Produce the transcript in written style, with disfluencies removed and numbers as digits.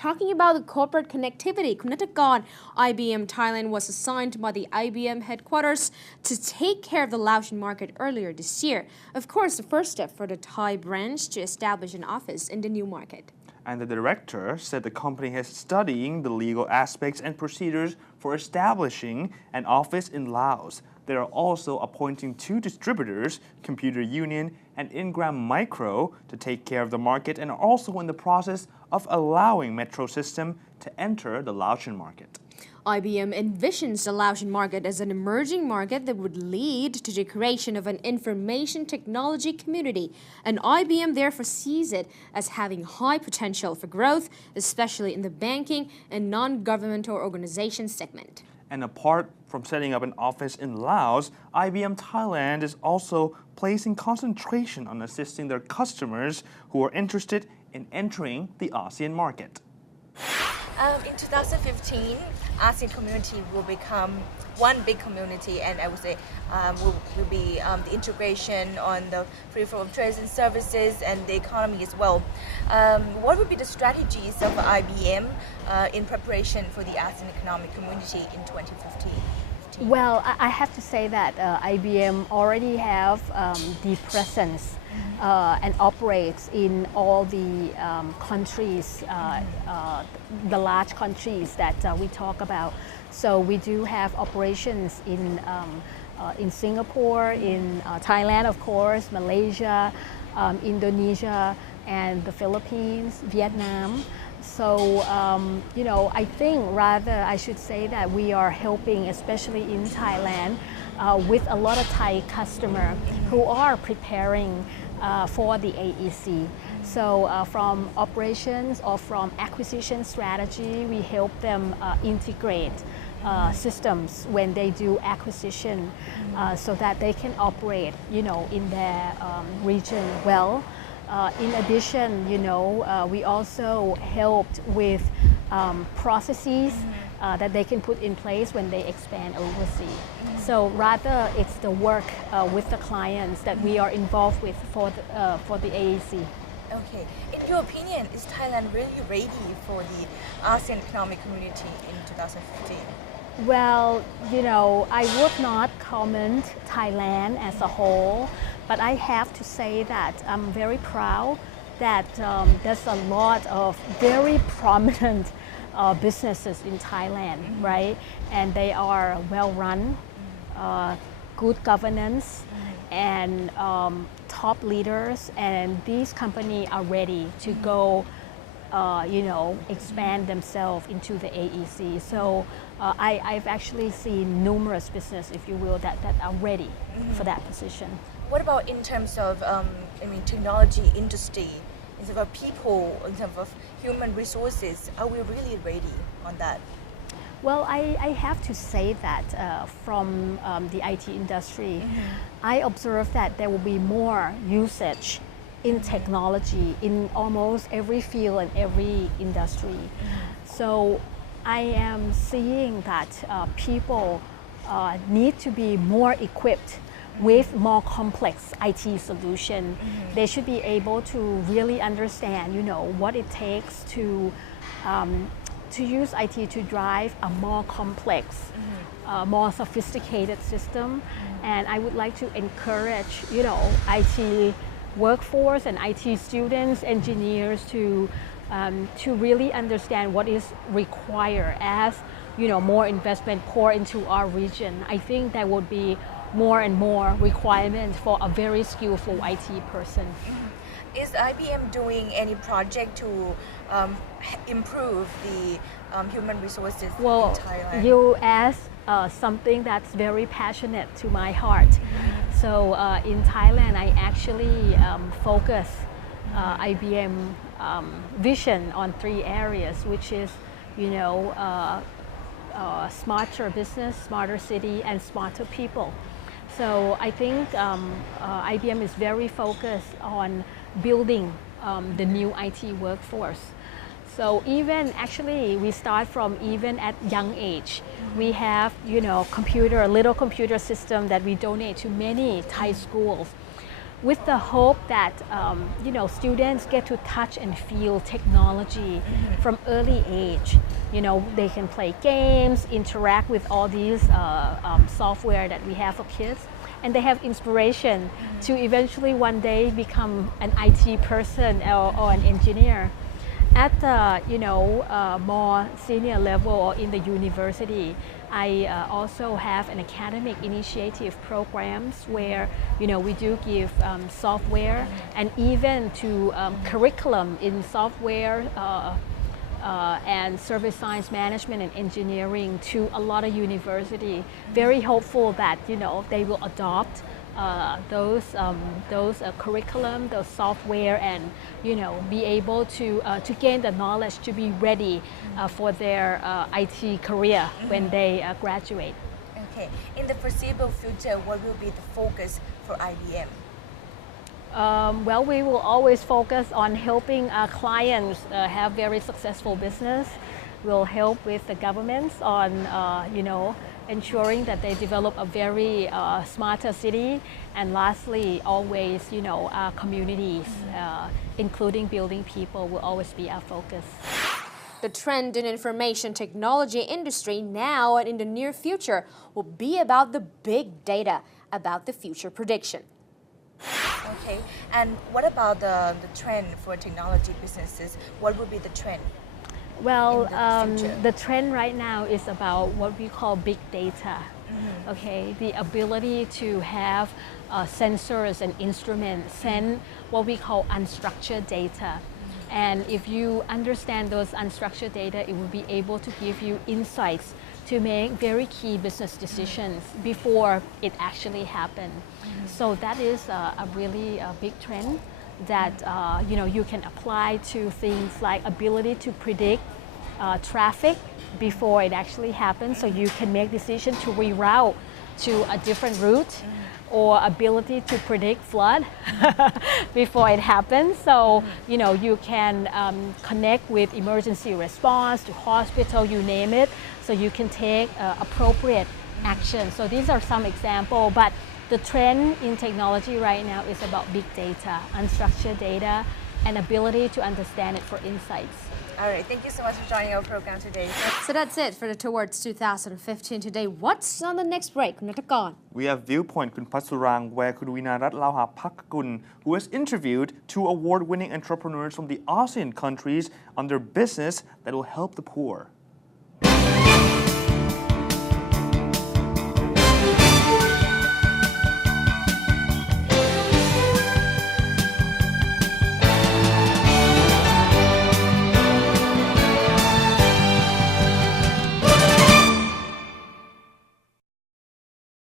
talking about the corporate connectivity. Kunatagon, IBM Thailand was assigned by the IBM headquarters to take care of the Laotian market earlier this year. Of course, the first step for the Thai branch to establish an office in the new market. And the director said the company is studying the legal aspects and procedures for establishing an office in Laos. They are also appointing 2 distributors, Computer Union and Ingram Micro, to take care of the market, and are also in the process of allowing Metro System to enter the Laotian market. IBM envisions the Laotian market as an emerging market that would lead to the creation of an information technology community, and IBM therefore sees it as having high potential for growth, especially in the banking and non-governmental organization segment. And apart from setting up an office in Laos, IBM Thailand is also placing concentration on assisting their customers who are interested in entering the ASEAN market. In 2015, ASEAN community will become one big community, and I would say will be the integration on the free flow of trades and services and the economy as well. What would be the strategies of IBM in preparation for the ASEAN economic community in 2015? Well, I have to say that IBM already have the presence and operates in all the countries, the large countries that we talk about. So we do have operations in Singapore, in Thailand, of course, Malaysia, Indonesia, and the Philippines, Vietnam. So, I think rather I should say that we are helping, especially in Thailand, with a lot of Thai customers who are preparing for the AEC. So from operations or from acquisition strategy, we help them integrate systems when they do acquisition so that they can operate, in their region well. In addition, we also helped with processes that they can put in place when they expand overseas. So rather, it's the work with the clients that we are involved with for the AEC. Okay. In your opinion, is Thailand really ready for the ASEAN economic community in 2015? Well, I would not comment Thailand as a whole, but I have to say that I'm very proud that there's a lot of very prominent businesses in Thailand, right? And they are well run, good governance, and top leaders, and these companies are ready to go expand themselves into the AEC. So I've actually seen numerous businesses, if you will, that are ready for that position. What about in terms of technology industry, in terms of people, in terms of human resources? Are we really ready on that? Well, I have to say that from the IT industry, I observe that there will be more usage in technology in almost every field and every industry. So I am seeing that people need to be more equipped with more complex IT solution. They should be able to really understand, what it takes to use IT to drive a more complex, more sophisticated system. And I would like to encourage, IT workforce and IT students, engineers to really understand what is required as, more investment pour into our region. I think there would be more and more requirements for a very skillful IT person. Is IBM doing any project to improve the human resources in Thailand? You asked something that's very passionate to my heart. So in Thailand, I actually focus IBM vision on 3 areas, which is, smarter business, smarter city, and smarter people. So I think IBM is very focused on building the new IT workforce. So even actually we start from even at young age. We have, little computer system that we donate to many Thai schools. with the hope that students get to touch and feel technology from early age. They can play games, interact with all these software that we have for kids, and they have inspiration to eventually one day become an IT person or an engineer. At the more senior level or in the university, I also have an academic initiative programs where we do give software and even to curriculum in software and service science management and engineering to a lot of university. Very hopeful that they will adopt those curriculum, those software, and be able to gain the knowledge to be ready for their IT career when they graduate. Okay. In the foreseeable future, what will be the focus for IBM? Well, we will always focus on helping our clients have very successful business. We'll help with the governments on ensuring that they develop a very smarter city, and lastly, always our communities, including building people, will always be our focus. The trend in information technology industry now and in the near future will be about the big data, about the future prediction. Okay, and what about the trend for technology businesses? What will be the trend? Well, the trend right now is about what we call big data. Okay, the ability to have sensors and instruments send what we call unstructured data. And if you understand those unstructured data, it will be able to give you insights to make very key business decisions before it actually happened. So that is a really big trend that you can apply to things like ability to predict traffic before it actually happens, so you can make decisions to reroute to a different route, or ability to predict flood before it happens. So you can connect with emergency response to hospital, you name it, so you can take appropriate action. So these are some examples, but the trend in technology right now is about big data, unstructured data, and ability to understand it for insights. All right, thank you so much for joining our program today. So that's it for the Towards 2015 today. What's on the next break, Natakan? We have Viewpoint Kun Patsurang, where Kudwinarat Lauha Pakakun, who has interviewed two award-winning entrepreneurs from the ASEAN countries on their business that will help the poor.